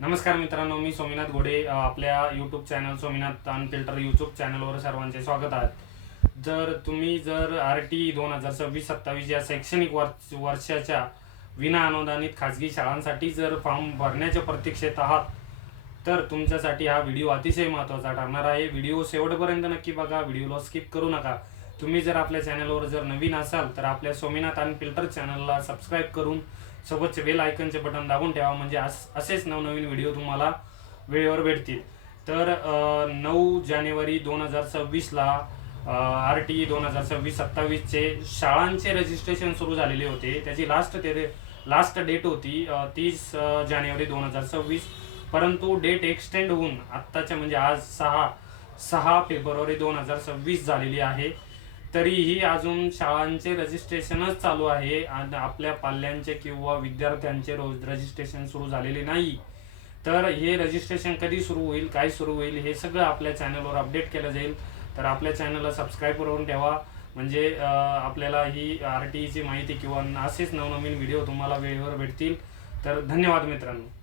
नमस्कार मित्रांनो, मी सोमीनाथ घोडे. आपल्या YouTube channel Sominath unfilter YouTube चॅनलवर सर्वांचे स्वागत आहे. जर RT 2026-27 या शैक्षणिक वर्षाच्या विना अनुदानित खाजगी शाळांसाठी जर फॉर्म भरण्याच्या प्रतीक्षेत आहात तर तुमच्यासाठी हा व्हिडिओ अतिशय महत्त्वाचा ठरणार आहे. व्हिडिओ शेवटपर्यंत नक्की बघा, व्हिडिओला स्किप करू नका. तुम्ही जर आपल्या चॅनलवर जर नवीन असाल तर आपल्या सोमीनाथ अनफिल्टर चॅनलला सबस्क्राईब करून सोबतचे बेल आयकनचे बटन दाबून ठेवा, म्हणजे असेच नवनवीन व्हिडिओ तुम्हाला वेळेवर भेटतील. तर 9 जानेवारी 2026ला RT 2026-27चे शाळांचे रजिस्ट्रेशन सुरू झालेले होते. त्याची लास्ट डेट होती 30 जानेवारी 2026, परंतु डेट एक्सटेंड होऊन आत्ताच्या म्हणजे आज 6 फेब्रुवारी 2026 झालेली आहे. तरीही अजून शाळांचे रजिस्ट्रेशनच चालू आहे आणि आपल्या पाल्यांचे किंवा विद्यार्थ्यांचे रजिस्ट्रेशन सुरू झालेले नाही. तर हे रजिस्ट्रेशन कधी सुरू होईल, काय सुरू होईल, हे सगळं आपल्या चॅनलवर अपडेट केलं जाईल. तर आपल्या चॅनलला सबस्क्राईब करून ठेवा, म्हणजे आपल्याला ही RTची माहिती किंवा असेच नवनवीन व्हिडिओ तुम्हाला वेळेवर भेटतील. तर धन्यवाद मित्रांनो.